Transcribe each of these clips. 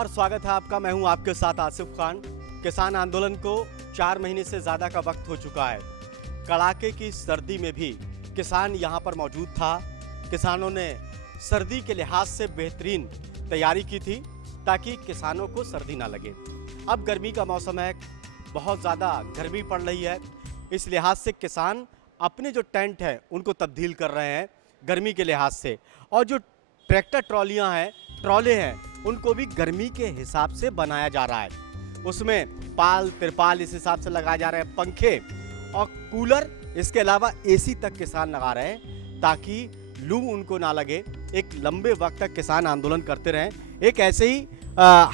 नमस्कार, स्वागत है आपका। मैं हूं आपके साथ आसिफ खान। किसान आंदोलन को 4 महीने से ज़्यादा का वक्त हो चुका है। कड़ाके की सर्दी में भी किसान यहां पर मौजूद था। किसानों ने सर्दी के लिहाज से बेहतरीन तैयारी की थी ताकि किसानों को सर्दी ना लगे। अब गर्मी का मौसम है, बहुत ज़्यादा गर्मी पड़ रही है। इस लिहाज से किसान अपने जो टेंट हैं उनको तब्दील कर रहे हैं गर्मी के लिहाज से, और जो ट्रैक्टर ट्रॉलियां हैं, ट्रॉले हैं, उनको भी गर्मी के हिसाब से बनाया जा रहा है। उसमें पाल तिरपाल इस हिसाब से लगाए जा रहे हैं, पंखे और कूलर, इसके अलावा एसी तक किसान लगा रहे हैं ताकि लू उनको ना लगे। एक लंबे वक्त तक किसान आंदोलन करते रहें। एक ऐसे ही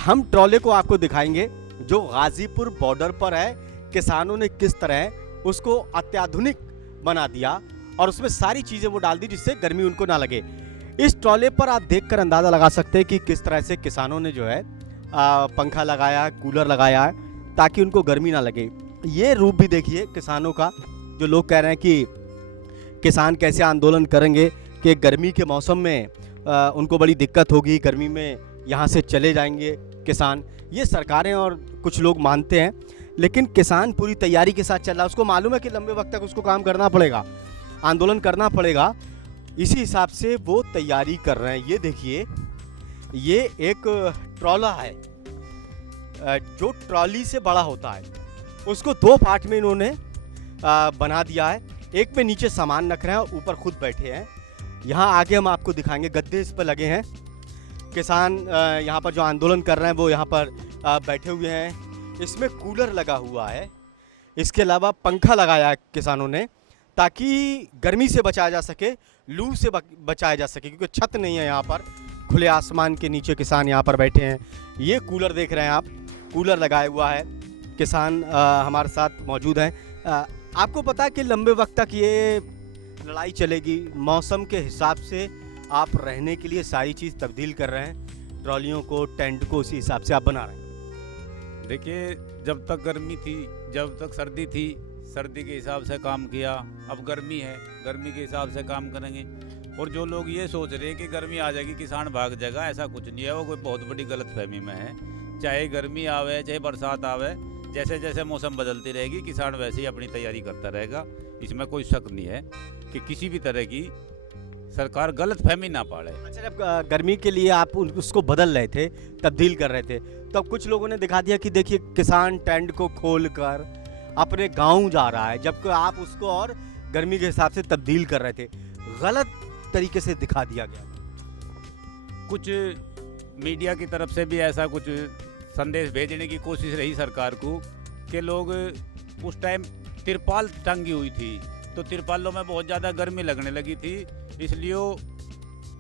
हम ट्रॉले को आपको दिखाएंगे जो गाजीपुर बॉर्डर पर है। किसानों ने किस तरह उसको अत्याधुनिक बना दिया और उसमें सारी चीज़ें वो डाल दी जिससे गर्मी उनको ना लगे। इस ट्रॉले पर आप देखकर अंदाज़ा लगा सकते हैं कि किस तरह से किसानों ने जो है पंखा लगाया है, कूलर लगाया है ताकि उनको गर्मी ना लगे। ये रूप भी देखिए किसानों का, जो लोग कह रहे हैं कि किसान कैसे आंदोलन करेंगे कि गर्मी के मौसम में उनको बड़ी दिक्कत होगी, गर्मी में यहाँ से चले जाएंगे किसान। ये सरकारें और कुछ लोग मानते हैं, लेकिन किसान पूरी तैयारी के साथ चल रहा है। उसको मालूम है कि लंबे वक्त तक उसको काम करना पड़ेगा, आंदोलन करना पड़ेगा। इसी हिसाब से वो तैयारी कर रहे हैं। ये देखिए, ये एक ट्रॉला है जो ट्रॉली से बड़ा होता है। उसको 2 पार्ट में इन्होंने बना दिया है। एक में नीचे सामान रख रहे हैं और ऊपर खुद बैठे हैं। यहाँ आगे हम आपको दिखाएंगे, गद्दे इस पर लगे हैं। किसान यहाँ पर जो आंदोलन कर रहे हैं वो यहाँ पर बैठे हुए हैं। इसमें कूलर लगा हुआ है, इसके अलावा पंखा लगाया है किसानों ने ताकि गर्मी से बचाया जा सके, लू से बचाया जा सके, क्योंकि छत नहीं है यहाँ पर। खुले आसमान के नीचे किसान यहाँ पर बैठे हैं। ये कूलर देख रहे हैं आप, कूलर लगाया हुआ है। किसान हमारे साथ मौजूद हैं। आपको पता है कि लंबे वक्त तक ये लड़ाई चलेगी। मौसम के हिसाब से आप रहने के लिए सारी चीज़ तब्दील कर रहे हैं, ट्रॉलियों को, टेंट को उसी हिसाब से आप बना रहे हैं। देखिए, जब तक गर्मी थी, जब तक सर्दी थी, सर्दी के हिसाब से काम किया। अब गर्मी है, गर्मी के हिसाब से काम करेंगे। और जो लोग ये सोच रहे हैं कि गर्मी आ जाएगी किसान भाग जाएगा, ऐसा कुछ नहीं है। वो कोई बहुत बड़ी गलतफहमी में है। चाहे गर्मी आवे, चाहे बरसात आवे, जैसे जैसे मौसम बदलती रहेगी किसान वैसे ही अपनी तैयारी करता रहेगा। इसमें कोई शक नहीं है कि किसी भी तरह की सरकार गलतफहमी ना पाड़े। अच्छा, जब गर्मी के लिए आप उसको बदल रहे थे, तब्दील कर रहे थे, तो कुछ लोगों ने दिखा दिया कि देखिए किसान टेंट को खोल कर अपने गांव जा रहा है, जबकि आप उसको और गर्मी के हिसाब से तब्दील कर रहे थे। गलत तरीके से दिखा दिया गया। कुछ मीडिया की तरफ से भी ऐसा कुछ संदेश भेजने की कोशिश रही सरकार को कि लोग उस टाइम तिरपाल टंगी हुई थी, तो तिरपालों में बहुत ज़्यादा गर्मी लगने लगी थी। इसलिए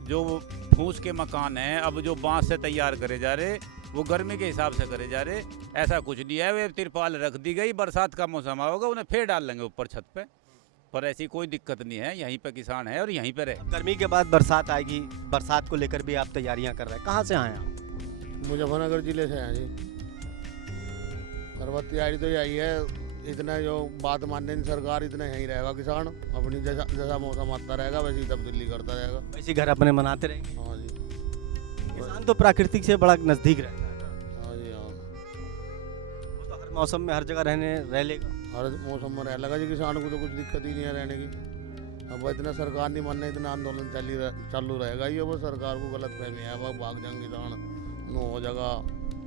जो फूस के मकान हैं अब जो बांस से तैयार करे जा रहे, वो गर्मी के हिसाब से करे जा रहे। ऐसा कुछ नहीं है। वे तिरपाल रख दी गई, बरसात का मौसम आओगा उन्हें फिर डाल लेंगे ऊपर छत पे। पर ऐसी कोई दिक्कत नहीं है। यहीं पे किसान है और यहीं पे रहे। गर्मी के बाद बरसात आएगी, बरसात को लेकर भी आप तैयारियां कर रहे हैं। कहाँ से आए आप? मुजफ्फरनगर जिले से हैं जी। पर्वत तैयारी तो यही है, इतना जो बात मानने सरकार, इतना यहीं रहेगा किसान। अपनी जैसा मौसम आता रहेगा वैसे ही तब्दीली करता रहेगा, वैसे घर अपने बनाते रहेंगे। हाँ जी। किसान तो प्राकृतिक से बड़ा नजदीक रहता है ना। हाँ जी, हाँ। वो तो हर मौसम में हर जगह रह लेगा। हर मौसम में रह लगा जी, किसान को तो कुछ दिक्कत ही नहीं है रहने की। अब इतना सरकार नहीं मानना, इतना आंदोलन चालू रहेगा। ये वो सरकार को गलत फहमी है, वो भाग जाएंगे किसान, नो हो जाएगा,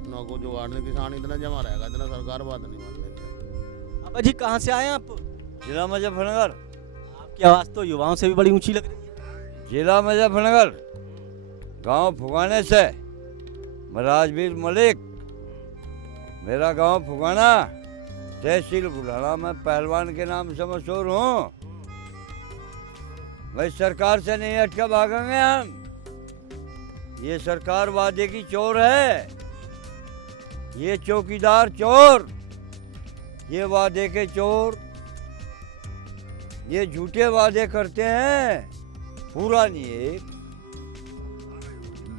नो को जुगाड़ने किसान इतना जमा रहेगा, इतना सरकार बात नहीं मानने की। अब जी कहाँ से आए आप? जिला मुजफ्फरनगर। आपकी आवाज़ तो युवाओं से भी बड़ी ऊंची लग रही है। जिला मुजफ्फरनगर, गांव फुगाने से। मैं राजवीर मलिक, मेरा गांव फुगाना, तहसील बुढ़ाना। मैं पहलवान के नाम से मशहूर हूँ। भाई सरकार से नहीं हटकर भागेंगे हम। ये सरकार वादे की चोर है, ये चौकीदार चोर, ये वादे के चोर, ये झूठे वादे करते हैं। पूरा नहीं है,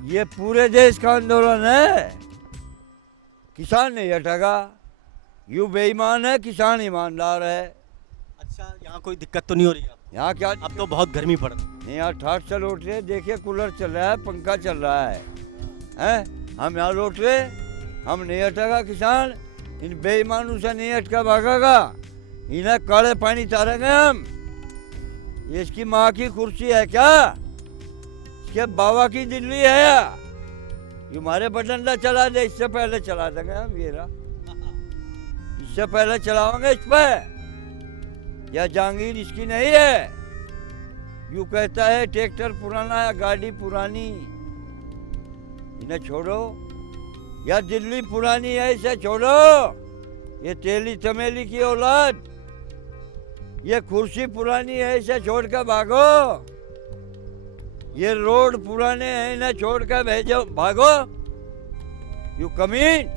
ये पूरे देश का आंदोलन है। किसान नहीं हटेगा। यूं बेईमान है, किसान ईमानदार है। अच्छा, यहाँ कोई दिक्कत तो नहीं हो रही है? यहाँ क्या, अब तो बहुत गर्मी पड़ रही है। यहाँ ठाठ चल उठ रहे, देखिए कूलर चल रहा है, पंखा चल रहा है। हम यहाँ लौट रहे, हम नहीं हटेगा किसान, इन बेईमानों से नहीं हटका भागेगा, इन्हें काले पानी तारेंगे हम। ये इसकी माँ की कुर्सी है क्या? इसके बाबा की दिल्ली है या? ये हमारे बटन ना चला दे, इससे पहले चला देंगे हम। ये रहा, इससे पहले चलाओगे इस पे। या जहांगीर इसकी नहीं है। यूं कहता है ट्रैक्टर पुराना है, गाड़ी पुरानी। इन्हें छोड़ो। या दिल्ली पुरानी है, इसे छोड़ो। ये तेली चमेली की औलाद, ये कुर्सी पुरानी है, इसे छोड़ कर भागो। ये रोड पुराने हैं, इन्हें छोड़ कर भेजो, भागो। यू कमीन,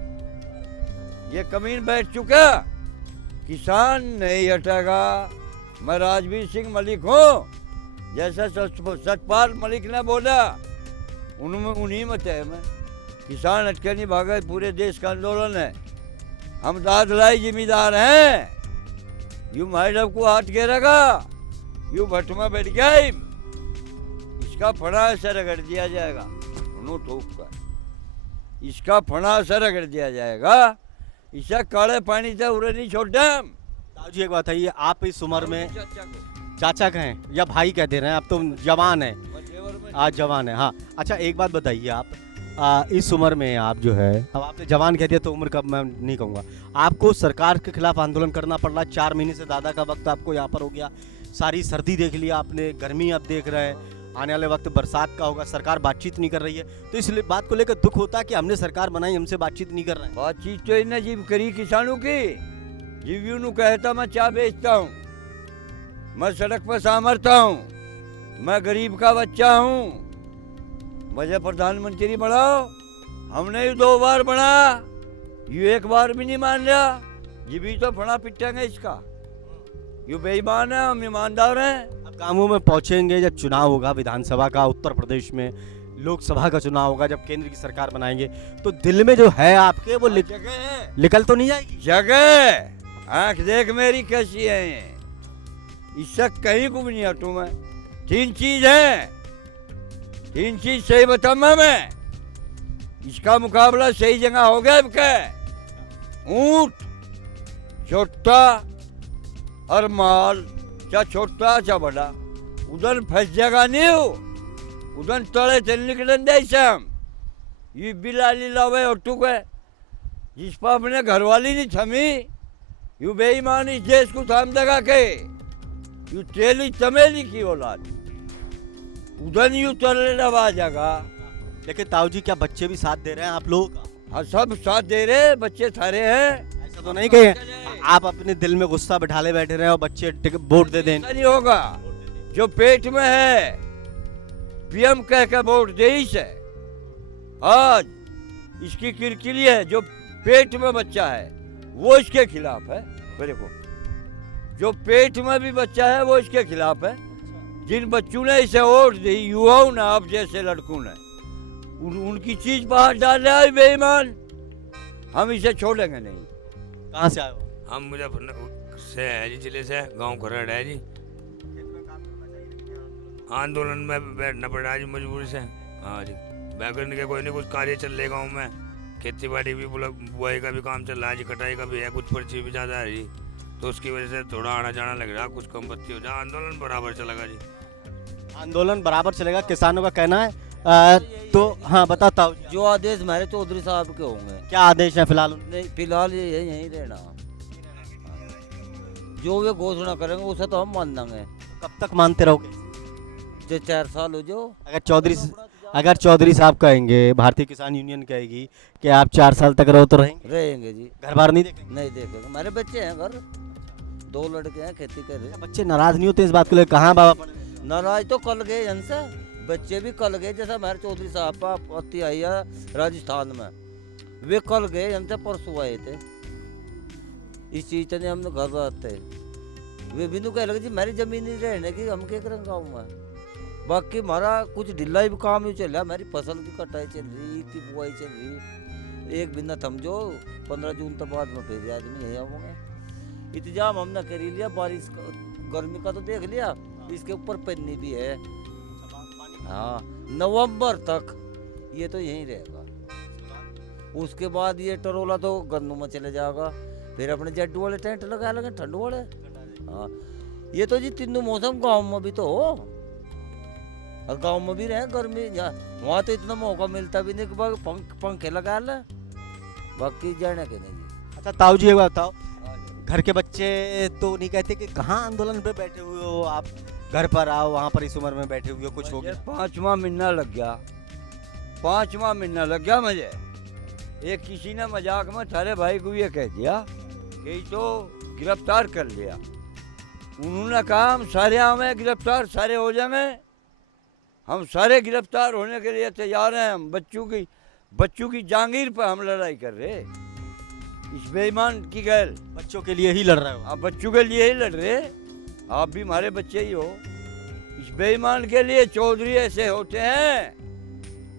ये कमीन बैठ चुका। किसान नहीं हटेगा। मैं राजवीर सिंह मलिक हूँ। जैसा सतपाल मलिक ने बोला, उन्हीं में है मैं। किसान हटके नहीं भागा, पूरे देश का आंदोलन है। हम दादलाई जिम्मेदार हैं। यू मैडम को हाथ घेरेगा, यू भट्ट में बैठ गए, इसका फड़ा से रगड़ दिया जाएगा। ठोक कर इसका फड़ा से रगड़ दिया जाएगा। इसे काले पानी से उड़े नहीं छोड़े। ताऊ जी एक बात है, ये आप इस उम्र में चाचा कहें या भाई कह दे रहे हैं, आप तो जवान हैं, आज जवान है। हाँ अच्छा, एक बात बताइए आप, इस उम्र में आप जो है, अब आपने जवान कह दिया तो उम्र का मैं नहीं कहूँगा, आपको सरकार के खिलाफ आंदोलन करना पड़ रहा। 4 महीने से ज़्यादा का वक्त आपको यहाँ पर हो गया। सारी सर्दी देख लिया आपने, गर्मी अब देख रहे हैं, आने वाले वक्त बरसात का होगा, सरकार बातचीत नहीं कर रही है। तो इस बात को लेकर दुख होता है कि हमने सरकार बनाई, हमसे बातचीत नहीं कर रहे हैं। बातचीत तो इन्हें जीव करी किसानों की। जीव यूं कहता मैं चाय बेचता हूँ, मैं सड़क पर सामरता हूँ, मैं गरीब का बच्चा हूँ, मुझे प्रधानमंत्री बनाओ। हमने ही 2 बार बना, ये 1 बार भी नहीं मान लिया। जीवी तो फड़ा पिटेंगे इसका। यू बेईमान है, हम ईमानदार हैं। अब गांवों में पहुंचेंगे, जब चुनाव होगा विधानसभा का, उत्तर प्रदेश में लोकसभा का चुनाव होगा, जब केंद्र की सरकार बनाएंगे, तो दिल में जो है आपके वो निकल तो नहीं जाएगी? जगह आंख देख मेरी कैसी है, इससे कहीं को भी नहीं हटूं मैं। 3 चीज है, 3 चीज सही बताऊंगा मैं। इसका मुकाबला सही जगह हो गया क्या? ऊंट, छोटा और माल, चाहे छोटा चाहे बड़ा, उधर फंस जाएगा नहीं हो, उधर तले चल निकले दे हम। ये बिलाली लावे ऑटू है, जिस पर अपने घरवाली नहीं थमी, यू बेईमान इस देश को थाम देगा के। यू तेली चमेली की औलाद, उधर यू तले दबा जाएगा। लेकिन ताऊ जी क्या बच्चे भी साथ दे रहे हैं आप लोगों का? हाँ सब साथ दे रहे, बच्चे थारे हैं। ऐसा तो नहीं कहे आप अपने दिल में गुस्सा बिठाले बैठे रहे और बच्चे वोट दे दें? नहीं होगा। जो पेट में है पीएम कह के वोट दे इसे। आज इसकी किरकिरी है, जो पेट में बच्चा है वो इसके खिलाफ है। देखो, जो पेट में भी बच्चा है वो इसके खिलाफ है। जिन बच्चों ने इसे वोट दी, युवाओं ने, आप जैसे लड़कों ने, उनकी चीज बाहर डाल रहा है बेईमान। हम इसे छोड़ेंगे नहीं। कहाँ से आए हो? हम मुजफ्फरनगर से है जी, जिले से, गांव खरड़ है जी। आंदोलन में बैठना पड़ रहा है जी मजबूरी से। हाँ जी, बैगन के कोई नहीं कुछ कार्य चल रहे गाँव में, खेती बाड़ी भी, बुआई का भी काम चल रहा है जी, कटाई का भी है, कुछ पर्ची भी ज़्यादा है जी, तो उसकी वजह से थोड़ा आना जाना लग रहा है, कुछ कम बत्ती हो जाए। आंदोलन बराबर चलेगा जी, आंदोलन बराबर चलेगा, किसानों का कहना है। तो हाँ बताता हूँ, जो आदेश हमारे चौधरी साहब के होंगे। क्या आदेश है फिलहाल? नहीं फिलहाल ये यहीं रहना, जो वे घोषणा करेंगे उसे तो हम मान देंगे। कब तक मानते रहोगे? जो 4 साल हो जो। अगर चौधरी साहब कहेंगे, भारतीय किसान यूनियन कहेगी कि आप 4 साल तक रहो, तो रहेंगे जी। घर बार नहीं देखेंगे? नहीं देखेंगे, हमारे बच्चे हैं, घर 2 लड़के हैं, खेती कर रहे हैं। बच्चे नाराज नहीं होते इस बात को लेकर? कहाँ बाबा पड़े? नाराज तो कल गए इनसे, बच्चे भी कल गए। जैसा हमारे चौधरी साहब का आपत्ति आई है राजस्थान में, वे कल गए, इनसे परसों आए थे। इस चीज ने हमने घर रहते, वे बिंदु कह लगे जी मेरी जमीन नहीं रहने की, हम क्या करेंगे गाँव में। बाकी हमारा कुछ ढिल्ला भी काम ही चल रहा है, हमारी फसल की कटाई चल रही, ईद की बुआई चल रही। एक बिना समझो 15 जून तक बाद में फिर आदमी यही आऊँगे। इंतजाम हमने कर लिया, बारिश गर्मी का तो देख लिया, इसके ऊपर पन्नी भी है। हाँ, नवंबर तक ये तो यहीं रहेगा। उसके बाद ये टरोला तो गन्नू में चले जाएगा, फिर अपने जड्डू वाले टेंट लगा लेंगे ठंडू वाले। हाँ, ये तो जी तीनों मौसम गांव में भी तो हो, और गांव में भी रहे गर्मी, वहाँ तो इतना मौका मिलता भी नहीं कि पंखे लगा ले, बाकी जाने के नहीं जी। अच्छा ताऊ जी एक बात बताओ, घर के बच्चे तो नहीं कहते कि कहाँ आंदोलन पे बैठे हुए हो आप, घर पर आओ, वहाँ पर इस उम्र में बैठे हुए हो, कुछ हो गया? 5वां महीना लग गया, 5वां महीना लग गया मुझे। एक किसी ने मजाक में थारे भाई को ये कह दिया कि तो गिरफ्तार कर लिया। उन्होंने कहा हम सारे हमें गिरफ्तार सारे हो जाएंगे, हम सारे गिरफ्तार होने के लिए तैयार हैं। हम बच्चों की जागीर पर हम लड़ाई कर रहे, इस बेईमान की गैल बच्चों के लिए ही लड़ रहे हो? आप बच्चों के लिए ही लड़ रहे, आप भी हमारे बच्चे ही हो। इस बेईमान के लिए चौधरी ऐसे होते हैं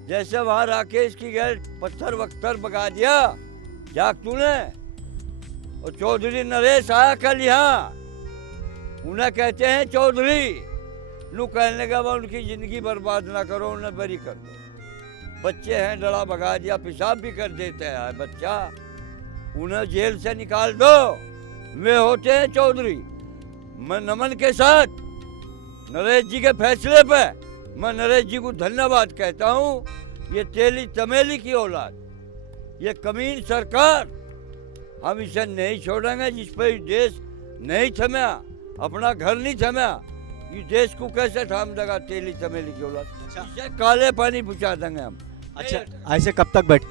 जैसे वहां आके इसकी गैल पत्थर वक्तर बगा दिया जाग तूने। और चौधरी नरेश आया कल यहाँ, उन्हें कहते हैं चौधरी, नू कहने का बाद उनकी जिंदगी बर्बाद ना करो, उन्हें बरी कर दो। बच्चे हैं, डरा भगा दिया, पेशाब भी कर देते हैं बच्चा, उन्हें जेल से निकाल दो। वे होते हैं चौधरी। मैं नमन के साथ नरेश जी के फैसले पे मैं नरेश जी को धन्यवाद कहता हूँ। ये तेली तमेली की औलाद, ये कमीन सरकार, हम इसे नहीं छोड़ेंगे जिस पे देश नहीं थमा, अपना घर नहीं थमा, ये देश को कैसे थाम देगा तेली तमेली की औलाद? इसे काले पानी पहुँचा देंगे हम। अच्छा ऐसे कब तक बैठे?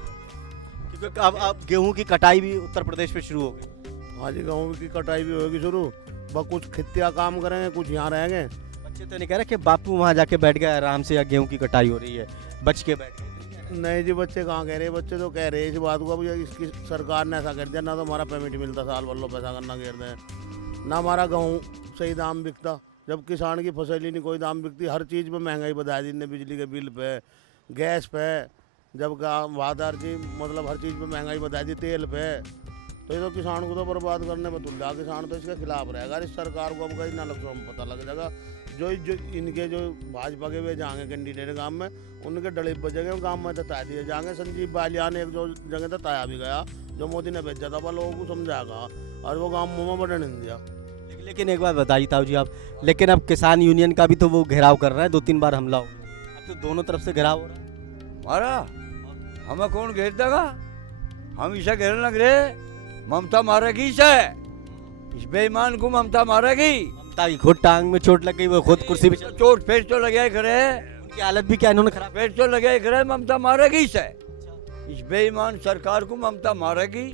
क्योंकि अब गेहूं की कटाई भी उत्तर प्रदेश में शुरू हो गई। हाँ जी, गेहूँ की कटाई भी होगी शुरू, बस कुछ खेतिया काम करेंगे, कुछ यहाँ रहेंगे। बच्चे तो नहीं कह रहे कि बापू वहाँ जाके बैठ गए आराम से, या गेहूं की कटाई हो रही है बच के बैठ गए? नहीं जी, बच्चे कहाँ कह रहे, बच्चे तो कह रहे इस बात को, अब इसकी सरकार ने ऐसा कर दिया, ना तो हमारा पेमेंट मिलता साल भर लो पैसा करना घेर दें, ना हमारा गेहूँ सही दाम बिकता। जब किसान की फसल ही नहीं कोई दाम बिकती, हर चीज़ में महंगाई बढ़ा दी ने, बिजली के बिल पे, गैस पे, जब वादार जी मतलब हर चीज़ पे महंगाई बढ़ा दी, तेल पे। तो ये तो किसान को तो बर्बाद करने में तुल्ला, किसान तो इसके खिलाफ रहेगा। इस सरकार को अब कहीं ना लग पता लग जाएगा। जो इनके जो भाजपा के वे जाएंगे कैंडिडेट गांव में, उनके डले बजेंगे, गांव में तता दिए जाएंगे। संजीव बालियान एक जो जगह तताया भी गया, जो मोदी ने भेजा था, वह लोगों को समझाएगा, और वो गाँव में बढ़ने नहीं दिया। लेकिन एक बात बताइए ताऊ जी आप, लेकिन अब किसान यूनियन का भी तो वो घेराव कर रहा है, 2-3 बार हमला हो गया, अब तो दोनों तरफ से घेराव हो रहा है। हमारा हमें कौन घेर देगा? हम इसे घेरने लग रहे, ममता मारेगी इसे, इस बेईमान को ममता मारेगी। ममता की खुद टांग में चोट लग गई, वो खुद कुर्सी पे चोट फिर तो लगे खड़े, उनकी हालत भी क्या इन्होंने खराब। फिर तो लगे खड़े, ममता मारेगी इसे, इस बेईमान सरकार को ममता मारेगी।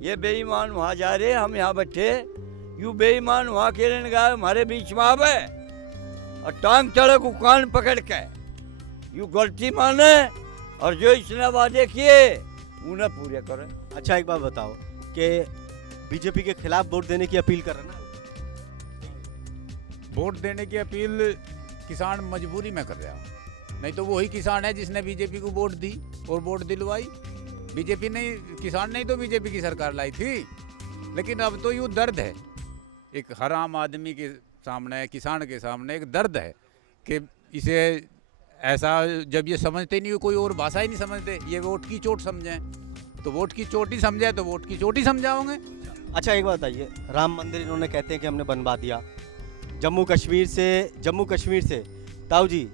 ये बेईमान वहाँ जा रहे, हम यहाँ बैठे, यू बेईमान वहाँ खेलने गए, हमारे बीच में आवे और टांग चढ़े को कान पकड़ के यू गलती माने, और जो इसने वादे किए उन्हें पूरे करें। अच्छा एक बात बताओ कि बीजेपी के खिलाफ वोट देने की अपील कर रहे हैं ना? वोट देने की अपील किसान मजबूरी में कर रहा, नहीं तो वही किसान है जिसने बीजेपी को वोट दी और वोट दिलवाई। बीजेपी नहीं, किसान नहीं तो बीजेपी की सरकार लाई थी। लेकिन अब तो यूँ दर्द है, एक हर आम आदमी के सामने, किसान के सामने एक दर्द है कि इसे ऐसा, जब ये समझते नहीं, कोई और भाषा ही नहीं समझते, ये वोट की चोट समझें, तो वोट की चोट ही समझे तो वोट की चोट ही समझाओगे। अच्छा एक बात बताइए, राम मंदिर इन्होंने कहते हैं कि हमने बनवा दिया, जम्मू कश्मीर से ताऊ जी,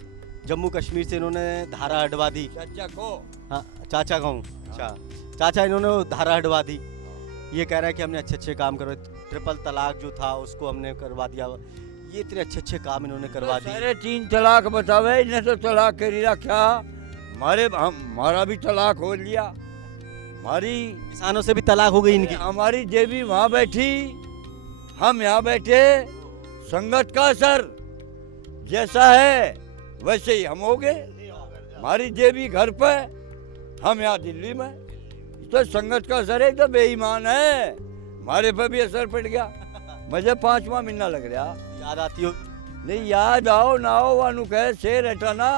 जम्मू कश्मीर से इन्होंने धारा हटवा दी। चाचा को, हाँ चाचा कहूँ, अच्छा चाचा इन्होंने धारा हटवा दी, ये कह रहा है कि हमने अच्छे काम करवाए, ट्रिपल तलाक जो था उसको हमने करवा दिया, ये इतने अच्छे काम इन्होंने करवा दिए। सारे 3 तलाक बतावे, इन्हें तो तलाक कर रखा, हमारा भी तलाक हो लिया, हमारी किसानों से भी तलाक हो गई इनकी। हमारी देवी वहाँ बैठी, हम यहाँ बैठे, संगत का असर जैसा है वैसे ही हम हो गए। हमारी देवी घर पे, हम यहाँ दिल्ली में, तो संगत का असर है, तो बेईमान है, हमारे पे भी असर पड़ गया। मुझे 5वां महीना लग रहा, याद आती हो? नहीं याद आओ ना हो, वानू कहे शेर हटाना,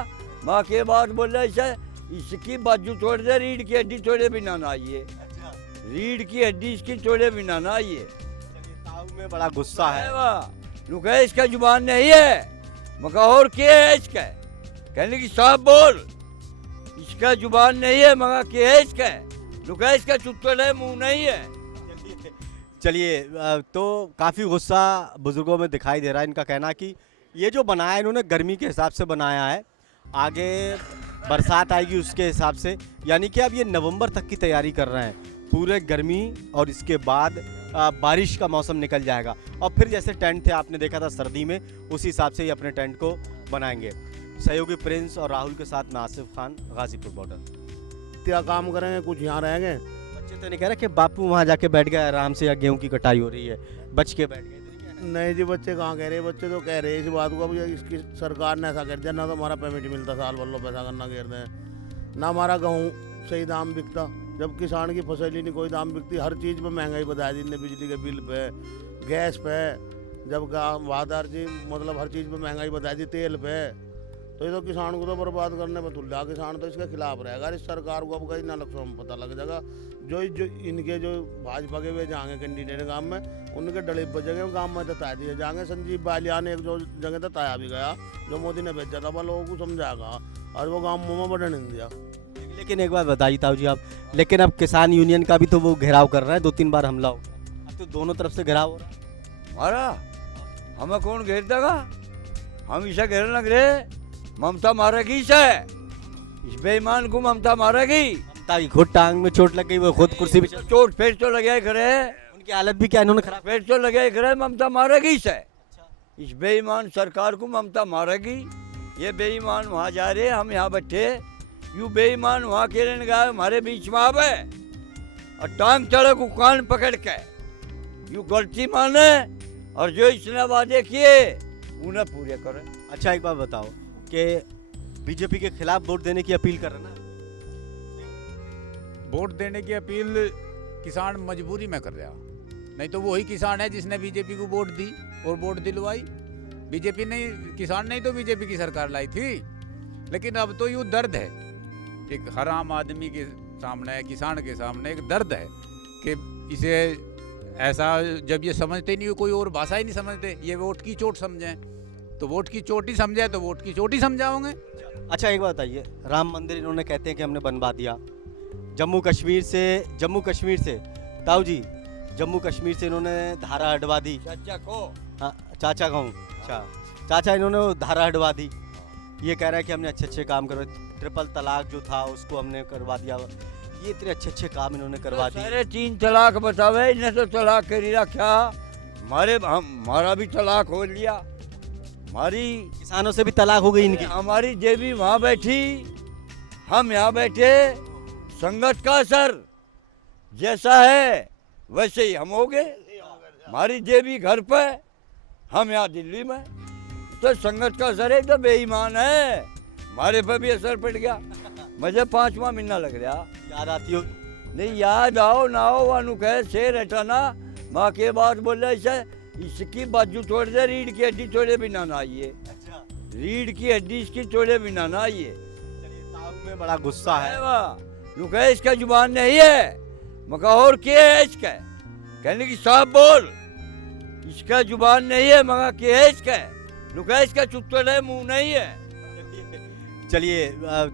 माँ के बात बोल रहा इसे, इसकी बाजू तोड़ दे, रीढ़ की हड्डी तोड़े बिना ना आइए, रीढ़ की हड्डी इसकी तोड़े बिना ना आइए। ताऊ में बड़ा गुस्सा है। नू कहे इसका जुबान नहीं है, मका और क्या है इसका, कहने की साहब बोल, इसका जुबान नहीं है, मगा क्या है इसका, नुकैश का चुटकुले मुंह नहीं है। चलिए तो काफ़ी गुस्सा बुजुर्गों में दिखाई दे रहा है। इनका कहना कि ये जो बनाया है इन्होंने गर्मी के हिसाब से बनाया है, आगे बरसात आएगी उसके हिसाब से, यानी कि अब ये नवंबर तक की तैयारी कर रहे हैं। पूरे गर्मी और इसके बाद बारिश का मौसम निकल जाएगा और फिर जैसे टेंट थे आपने देखा था सर्दी में, उसी हिसाब से ये अपने टेंट को बनाएंगे। सहयोगी प्रिंस और राहुल के साथ मैं आसिफ खान, गाजीपुर बॉर्डर। क्या काम करेंगे, कुछ यहाँ रहेंगे। बच्चे तो नहीं कह रहे कि बापू वहाँ जाके बैठ गए आराम से, या गेहूं की कटाई हो रही है, बच के बैठ गए, तो नहीं कह रहे? नहीं जी, बच्चे कहाँ कह रहे, बच्चे तो कह रहे हैं इस बात को। अब ये इसकी सरकार ने ऐसा कर दिया, ना तो हमारा पेमेंट मिलता साल भर लो पैसा करना घेर दें, ना हमारा गेहूँ सही दाम बिकता। जब किसान की फसल ही नहीं कोई दाम बिकती, हर चीज़ पे महंगाई बता दी ने, बिजली के बिल पे, गैस पे, जब वादार जी मतलब हर चीज़ पे महंगाई बता दी, तेल पे। तो ये तो किसान को तो बर्बाद करने पर तुल्ला। किसान तो इसके खिलाफ रहेगा। इस सरकार को अब कहीं ना लक्ष्यों में पता लग जाएगा। जो इनके जो भाजपा के वे जाएंगे कैंडिडेट गांव में, उनके डले बजेंगे गांव में, तताया दिए जाएंगे। संजीव बालिया ने एक जो जगह तताया भी गया, जो मोदी ने भेजा था, वह लोगों को समझाएगा, और वो गाँव में बढ़ने नहीं दिया। लेकिन एक बात बताइए ताऊ जी आप, लेकिन अब किसान यूनियन का भी तो वो घेराव कर रहा है, 2-3 बार हमला हो गया, अब तो दोनों तरफ से घेराव हो रहा है। हमारा हमें कौन घेर देगा, हम इसे घेरने लग रहे। ममता मारेगी इसे, इस बेईमान को ममता मारेगी। ममता की खुद टांग में चोट लग गई, वो खुद कुर्सी पे चोट फिर तो लगे करे, उनकी हालत भी क्या इन्होंने खराब। फिर तो लगे करे, ममता मारेगी इसे। इस बेईमान सरकार को ममता मारेगी। ये बेईमान वहाँ जा रहे, हम यहाँ बैठे, यू बेईमान वहाँ के रहने गए, हमारे बीच में आवे और टांग चढ़े को कान पकड़ के यू गलती माने, और जो इसने वादे किए उन्हें पूरे करे। अच्छा एक बात बताओ कि बीजेपी के खिलाफ वोट देने की अपील कर रहे हैं ना? वोट देने की अपील किसान मजबूरी में कर रहा, नहीं तो वही किसान है जिसने बीजेपी को वोट दी और वोट दिलवाई। बीजेपी नहीं, किसान नहीं तो बीजेपी की सरकार लाई थी। लेकिन अब तो यूँ दर्द है, एक हर आम आदमी के सामने, किसान के सामने एक दर्द है कि इसे ऐसा, जब ये समझते ही नहीं, कोई और भाषा ही नहीं समझते, ये वोट की चोट समझें तो वोट की चोट ही समझे, तो वोट की चोट ही समझाओगे। अच्छा एक बात बताइए, राम मंदिर इन्होंने कहते हैं कि हमने बनवा दिया, जम्मू कश्मीर से ताऊ जी, जम्मू कश्मीर से इन्होंने धारा हटवा दी। चाचा को, हाँ चाचा कहूँ, अच्छा चाचा, इन्होंने वो धारा हटवा दी। ये कह रहा है कि हमने अच्छे काम करवाए, ट्रिपल तलाक जो था उसको हमने करवा दिया। ये इतने अच्छे काम इन्होंने करवा दिए। सारे 3 तलाक बतावे, इन्हें तो तलाक करी रखा। हमारा भी तलाक हो लिया, हमारी किसानों से भी तलाक हो गई इनकी। हमारी देवी वहाँ बैठी, हम यहाँ बैठे। संगत का असर जैसा है वैसे ही हम हो गए। हमारी देवी घर पे, हम यहाँ दिल्ली में। तो संगत का असर एकदम बेईमान है, हमारे पे भी असर पड़ गया। मुझे 5वां महीना लग रहा। याद आती हो? नहीं याद आओ ना हो, वानु कहे शेर हटाना माँ के बात बोले ऐसे, इसकी बाजू तोड़ दे, रीढ़ की हड्डी तोड़े बिना ना आइए। अच्छा रीढ़ की हड्डी इसकी तोड़े बिना ना आइए। चलिए, ताऊ में बड़ा गुस्सा है। रुके, इसका जुबान नहीं है, मका और क्या है इसका, कहने की साफ बोल, इसका जुबान नहीं है, मका क्या है इसका, रुके, इसका चुटकुले मुंह नहीं है। चलिए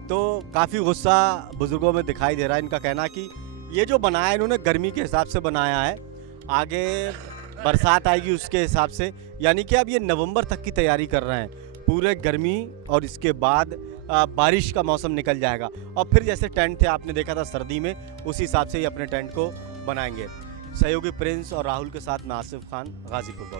तो काफ़ी गुस्सा बुजुर्गों में दिखाई दे रहा है। इनका कहना कि ये जो बनाया है इन्होंने गर्मी के हिसाब से बनाया है, आगे बरसात आएगी उसके हिसाब से, यानी कि अब ये नवंबर तक की तैयारी कर रहे हैं। पूरे गर्मी और इसके बाद बारिश का मौसम निकल जाएगा और फिर जैसे टेंट थे आपने देखा था सर्दी में, उसी हिसाब से ही अपने टेंट को बनाएंगे। सहयोगी प्रिंस और राहुल के साथ मैं आसिफ खान, गाजीपुर।